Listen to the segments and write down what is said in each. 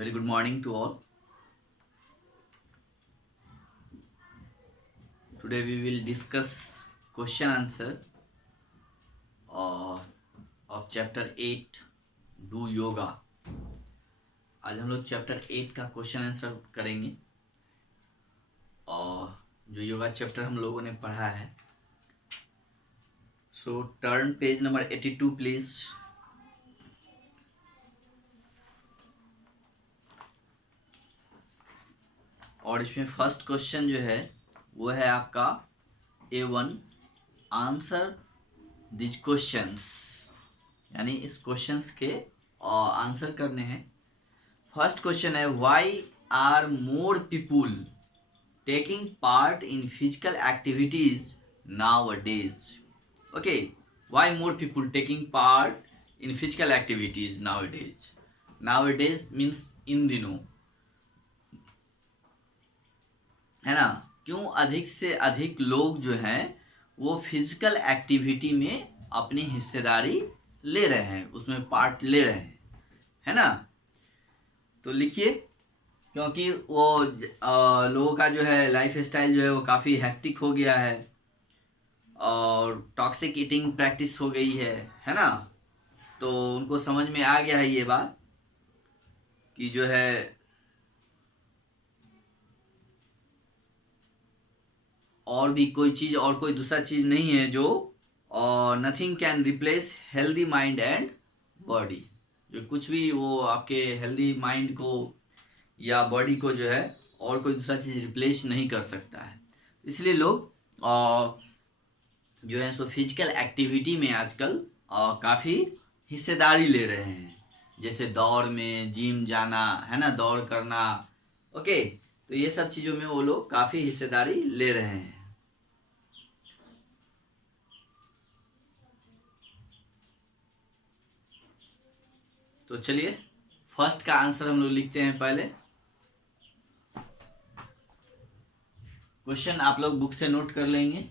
Very good morning to all. Today we will discuss question answer uh, of chapter 8 do yoga. आज हम लोग चैप्टर 8 का question answer करेंगे और जो योगा चैप्टर हम लोगों ने पढ़ा है. सो टर्न पेज नंबर 82 प्लीज. और इसमें फर्स्ट क्वेश्चन जो है वो है आपका A1 आंसर दिज क्वेश्चंस, यानी इस क्वेश्चंस के आंसर करने हैं. फर्स्ट क्वेश्चन है why are more people taking part in physical activities nowadays. Okay, why more people taking part in physical activities nowadays? Nowadays means इन दिनों, है ना. क्यों अधिक से अधिक लोग जो हैं वो फिजिकल एक्टिविटी में अपनी हिस्सेदारी ले रहे हैं, उसमें पार्ट ले रहे हैं, है ना. तो लिखिए, क्योंकि वो लोगों का जो है लाइफ स्टाइल जो है वो काफ़ी हैक्टिक हो गया है और टॉक्सिक ईटिंग प्रैक्टिस हो गई है ना. तो उनको समझ में आ गया है ये बात कि जो है और भी कोई चीज़ और कोई दूसरा चीज़ नहीं है जो nothing can replace healthy mind and body. जो कुछ भी वो आपके हेल्दी माइंड को या बॉडी को जो है और कोई दूसरा चीज़ रिप्लेस नहीं कर सकता है. इसलिए लोग जो है सो फिजिकल एक्टिविटी में आजकल काफ़ी हिस्सेदारी ले रहे हैं, जैसे दौड़ में, जिम जाना, है ना, दौड़ करना. ओके, तो ये सब चीज़ों में वो लोग काफ़ी हिस्सेदारी ले रहे हैं. तो चलिए फर्स्ट का आंसर हम लोग लिखते हैं. पहले क्वेश्चन आप लोग बुक से नोट कर लेंगे.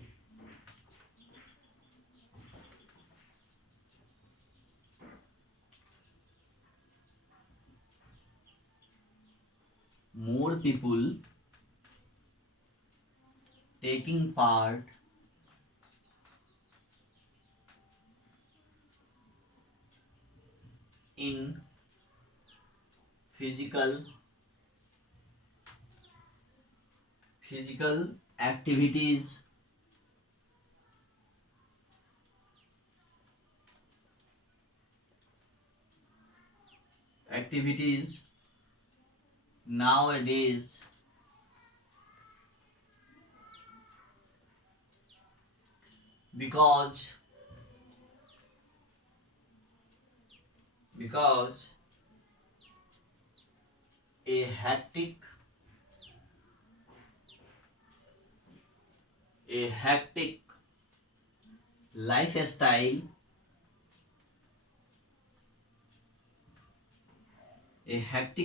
more people taking part in physical activities nowadays because a hectic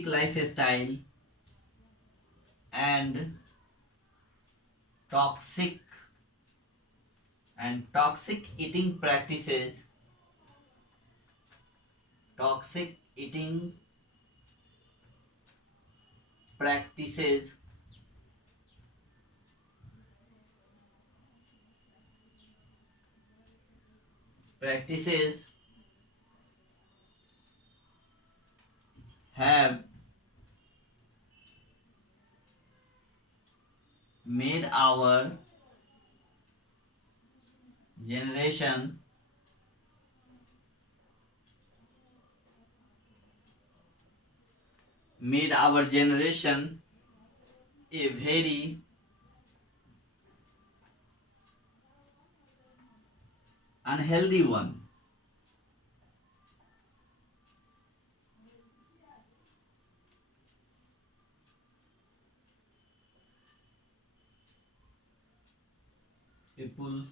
lifestyle and toxic eating practices practices practices have made our generation a very unhealthy one. People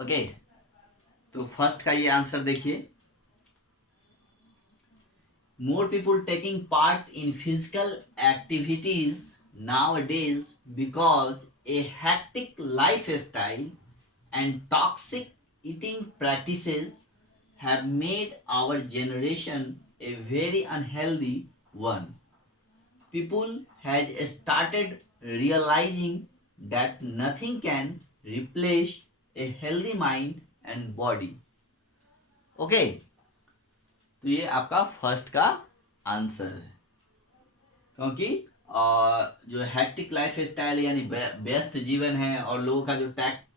okay, तो फर्स्ट का ये आंसर देखिए, more people taking part in physical activities nowadays because a hectic lifestyle and toxic eating practices have made our generation a very unhealthy one. People has started realizing that nothing can replace a healthy mind and body. Okay, तो ये आपका फर्स्ट का आंसर है, क्योंकि जो hectic life style यानी व्यस्त जीवन है और लोगों का जो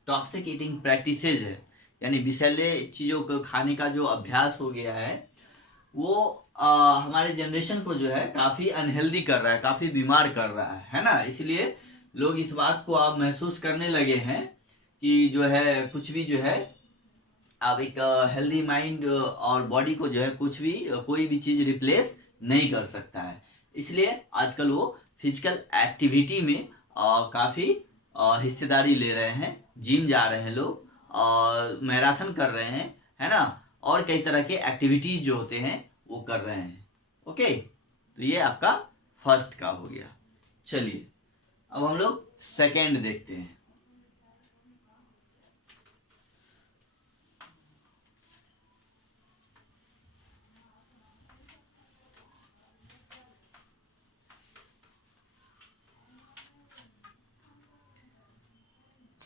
टॉक्सिक ईटिंग प्रैक्टिसेज है, यानी विषैले चीज़ों को खाने का जो अभ्यास हो गया है, वो हमारे जनरेशन को जो है काफ़ी अनहेल्दी कर रहा है, काफ़ी बीमार कर रहा है ना। इसलिए लोग इस बात को आप महसूस करने लगे हैं कि जो है कुछ भी जो है आप एक हेल्दी माइंड और बॉडी को जो है कुछ भी कोई भी चीज़ रिप्लेस नहीं कर सकता है। इसलिए आजकल वो फिजिकल एक्टिविटी में काफ़ी हिस्सेदारी ले रहे हैं, जिम जा रहे हैं लोग और मैराथन कर रहे हैं, है ना, और कई तरह के एक्टिविटीज जो होते हैं वो कर रहे हैं। ओके, तो ये आपका फर्स्ट का हो गया। चलिए अब हम लोग सेकेंड देखते हैं।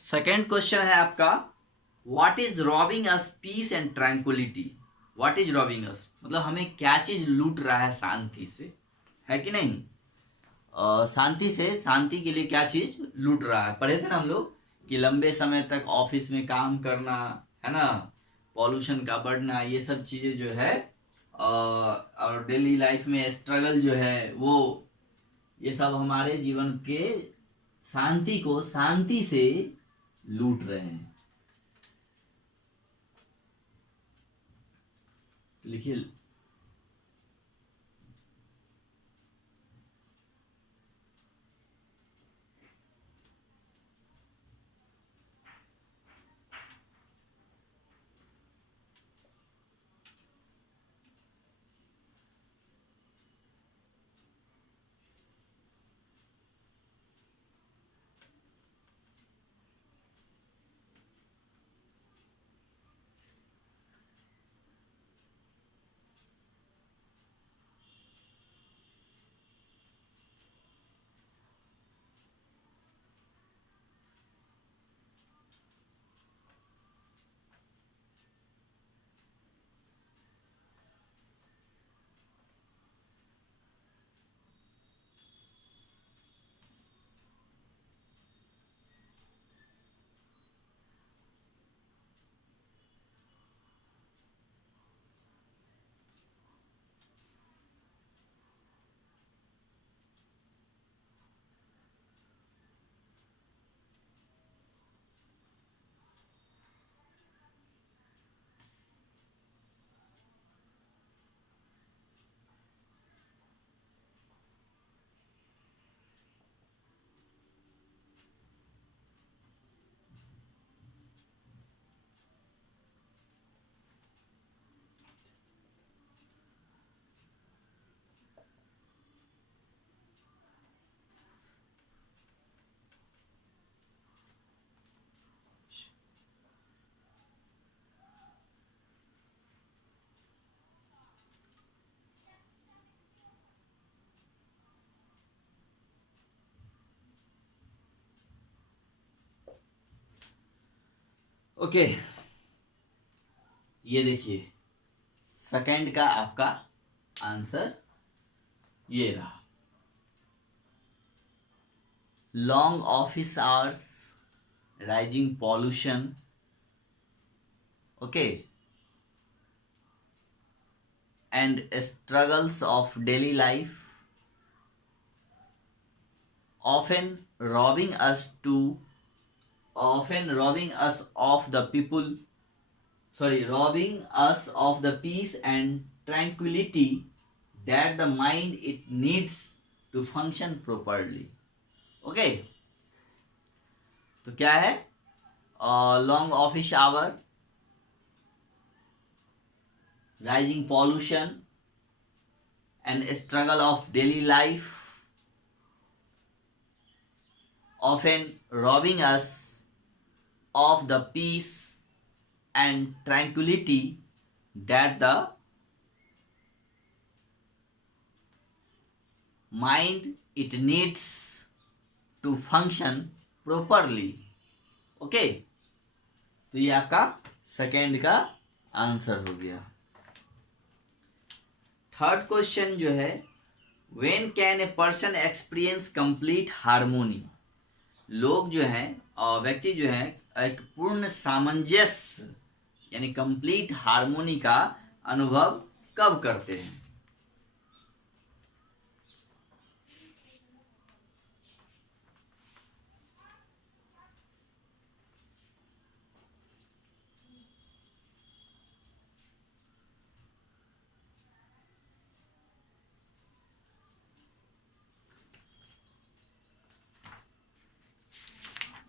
सेकेंड क्वेश्चन है आपका, what is robbing us peace and tranquillity. What is robbing us मतलब हमें क्या चीज लूट रहा है शांति से, है कि नहीं। शांति से, शांति के लिए क्या चीज लूट रहा है। पढ़े थे ना हम लोग कि लंबे समय तक ऑफिस में काम करना, है ना, पॉल्यूशन का बढ़ना, ये सब चीजें जो है और डेली लाइफ में स्ट्रगल जो है वो, ये सब हमारे जीवन के शांति को शांति से लूट रहे हैं। लिखिए, ओके, ये देखिए सेकंड का आपका आंसर ये रहा। Long office hours, rising pollution, okay, and struggles of daily life often robbing us to often robbing us of the people robbing us of the peace and tranquility that the mind it needs to function properly. Okay, तो क्या है, long office hour, rising pollution, and struggle of daily life, often robbing us of the peace and tranquility that the mind it needs to function properly. Okay, तो ये आपका सेकेंड का आंसर हो गया। Third question जो है, when can a person experience complete harmony. लोग जो हैं और व्यक्ति जो है एक पूर्ण सामंजस्य यानी कंप्लीट हार्मोनी का अनुभव कब करते हैं।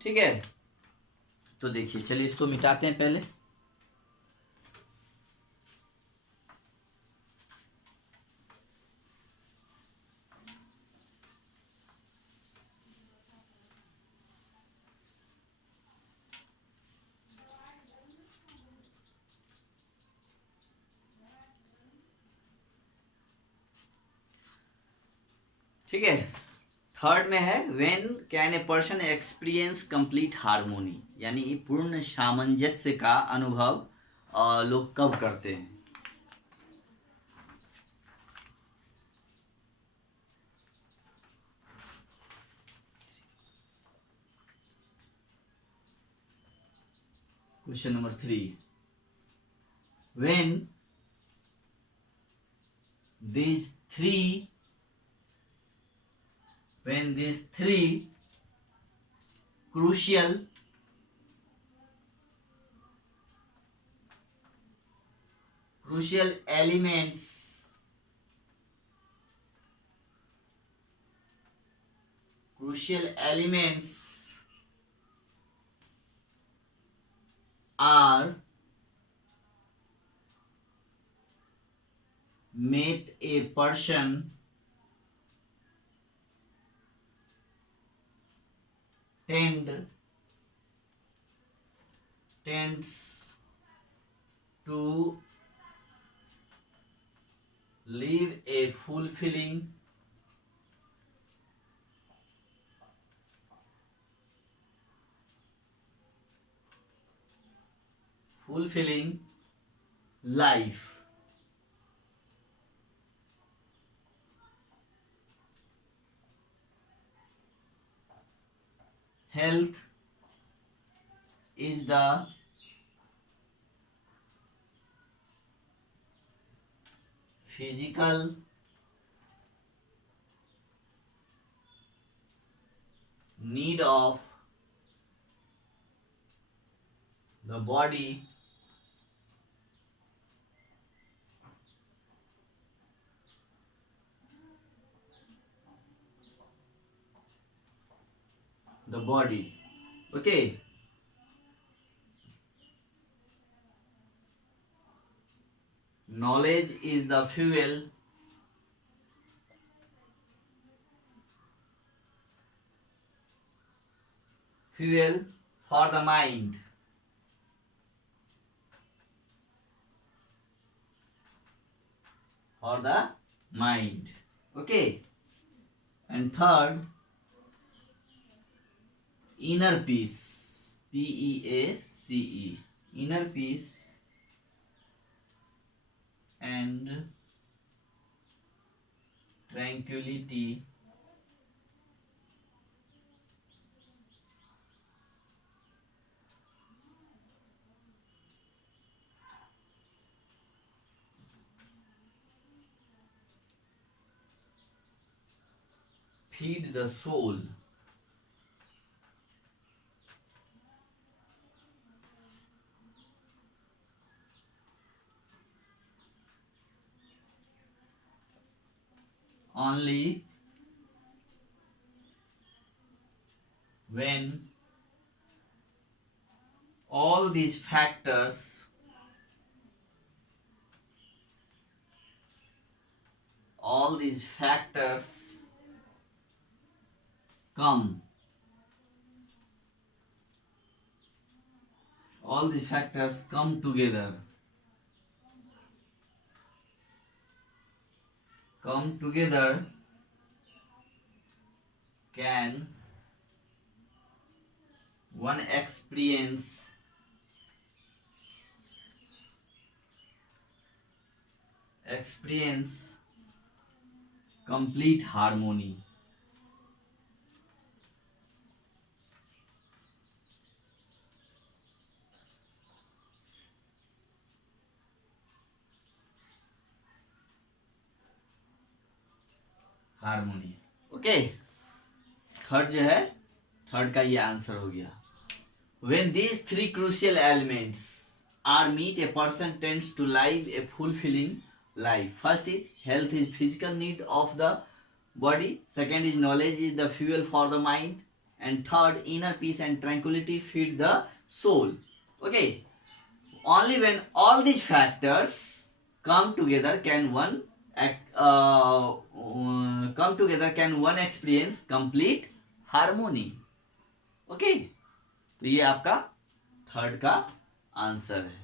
ठीक है, तो देखिए चलिए इसको मिटाते हैं पहले। ठीक है, थर्ड में है when can a person experience complete harmony, यानी पूर्ण सामंजस्य का अनुभव लोग कब करते हैं। Question number 3, when these three when these three crucial elements are met, a person tends to live a fulfilling life. Health is the physical need of the body okay. Knowledge is the fuel for the mind. Okay, and third, inner peace, PEACE, inner peace and tranquility feed the soul. Only when all these factors come all the factors come together can one experience complete harmony. Harmony okay third जो है थर्ड का ये आंसर हो गया. When these three crucial elements are meet, a person tends to live a fulfilling life. First is health is physical need of the body. Second is knowledge is the fuel for the mind. And third, inner peace and tranquility feed the soul. Okay. Only when all these factors come together can one experience complete harmony. Okay. तो ये आपका थर्ड का आंसर है.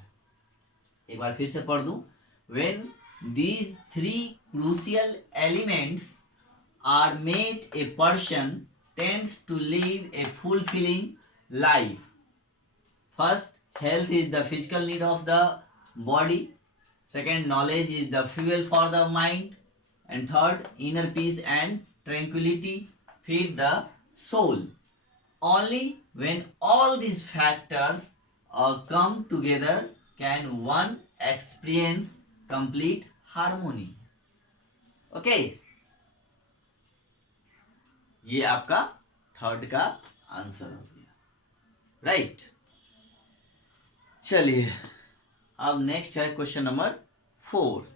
एक बार फिर से पढ़ दूं. When these three crucial elements are made, a person tends to live a fulfilling life. First, health is the physical need of the body. Second, knowledge is the fuel for the mind. And third, inner peace and tranquility feed the soul. Only when all these factors come together can one experience complete harmony. Okay. ये आपका थर्ड का आंसर हो गया. राइट. चलिए अब नेक्स्ट है question number 4.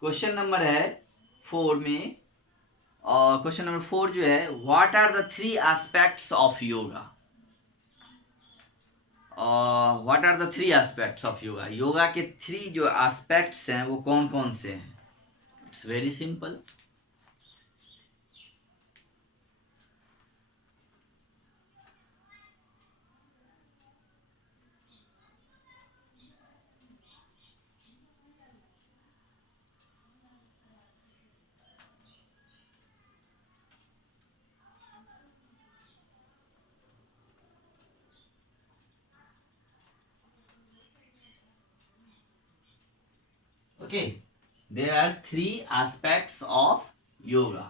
Question number है 4 में. क्वेश्चन नंबर 4 जो है, what are the three aspects of yoga. What are the three aspects of yoga. Yoga के थ्री जो एस्पेक्ट्स हैं वो कौन कौन से हैं. It's very simple. Okay, there are three aspects of yoga.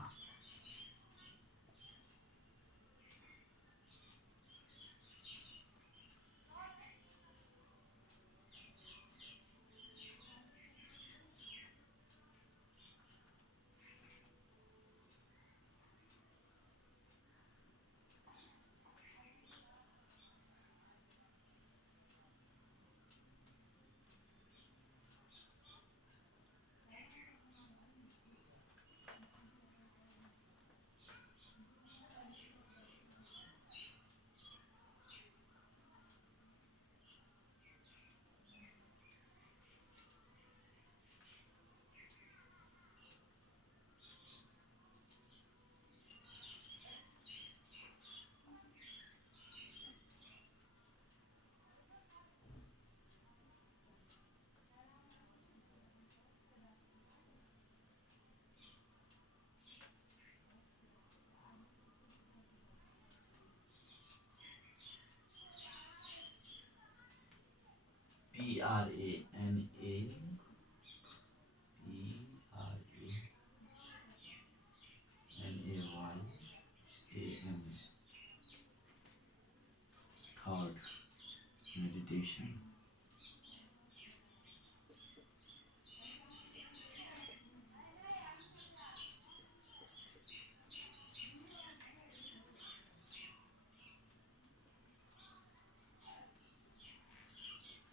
Meditation.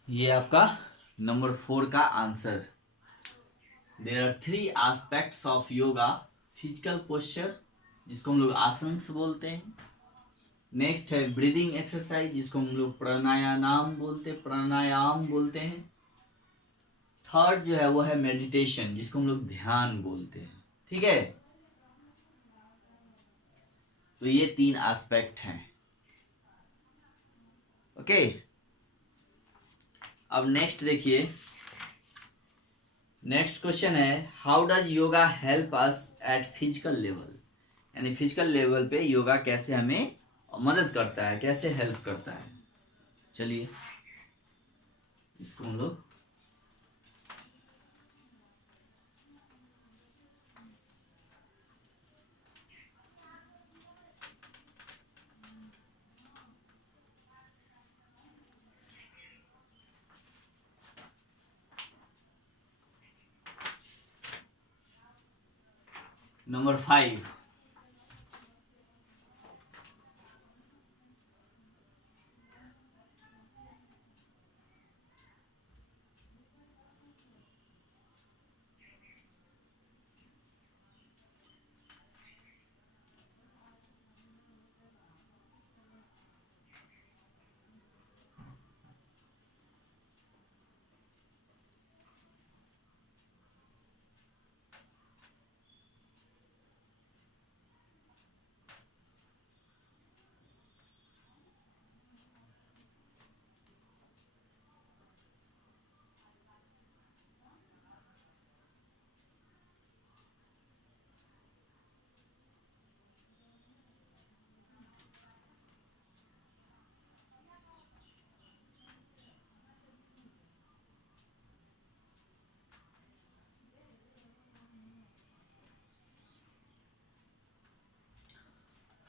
ये आपका नंबर 4 का answer. There are 3 aspects of yoga. Physical posture जिसको हम लोग आसन बोलते हैं। नेक्स्ट है ब्रीदिंग एक्सरसाइज जिसको हम लोग प्राणायाम बोलते हैं। थर्ड जो है वो है मेडिटेशन जिसको हम लोग ध्यान बोलते हैं। ठीक है, तो ये 3 एस्पेक्ट हैं। ओके, अब नेक्स्ट देखिए, नेक्स्ट क्वेश्चन है how does yoga help us at physical level. यानी फिजिकल लेवल पे योगा कैसे हमें मदद करता है, कैसे हेल्प करता है। चलिए इसको हम लोग नंबर 5,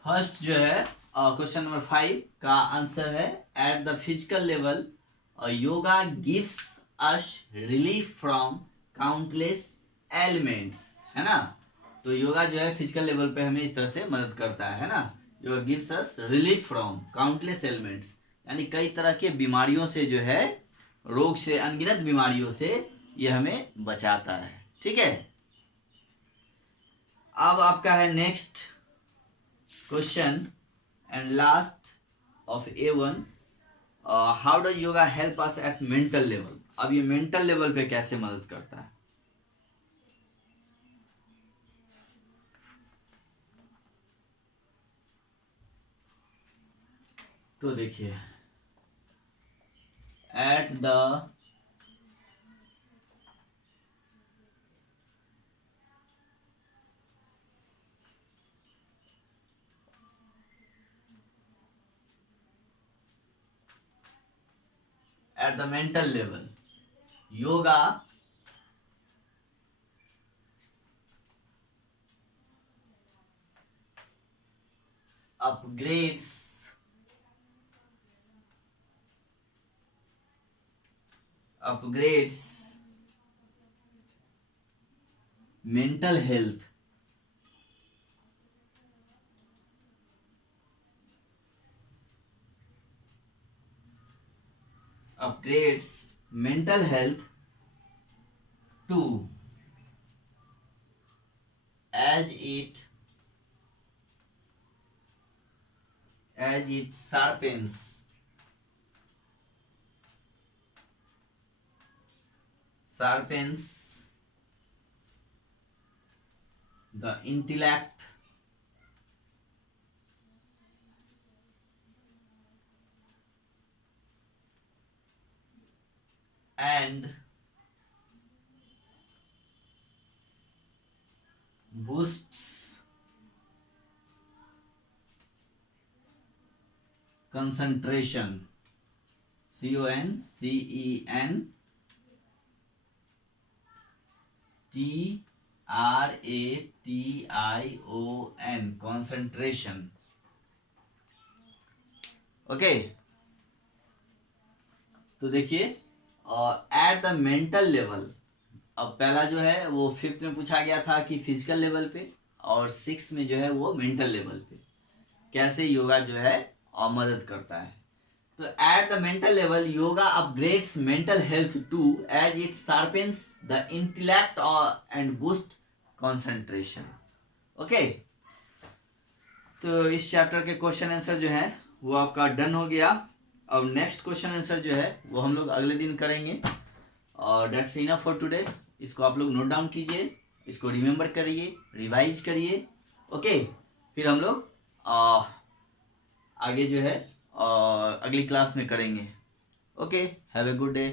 फर्स्ट जो है क्वेश्चन नंबर 5 का आंसर है at the physical level yoga gives us relief from countless elements, है ना। तो योगा जो है फिजिकल लेवल पे हमें इस तरह से मदद करता है ना। Yoga gives us relief from countless elements, यानी कई तरह के बीमारियों से जो है, रोग से, अनगिनत बीमारियों से ये हमें बचाता है। ठीक है, अब आपका है next question and last of A1, how does yoga help us at mental level. अब ये मेंटल लेवल पे कैसे मदद करता है। तो देखिए eight the mental level yoga upgrades mental health, upgrades mental health to as it sharpens the intellect and boosts concentration, concentration, concentration. Okay, तो देखिए एट द मेंटल लेवल, अब पहला जो है वो 5th में पूछा गया था कि फिजिकल लेवल पे, और 6th में जो है वो मेंटल लेवल पे कैसे योगा जो है मदद करता है। तो at the mental level yoga upgrades mental health too as it sharpens the intellect and boost concentration. Okay, तो इस चैप्टर के क्वेश्चन आंसर जो है वो आपका डन हो गया। अब नेक्स्ट क्वेश्चन आंसर जो है वो हम लोग अगले दिन करेंगे, और डेट्स इनफ फॉर टुडे। इसको आप लोग नोट डाउन कीजिए, इसको रिमेंबर करिए, रिवाइज करिए। ओके, फिर हम लोग आगे जो है अगली क्लास में करेंगे। Okay, have a good day.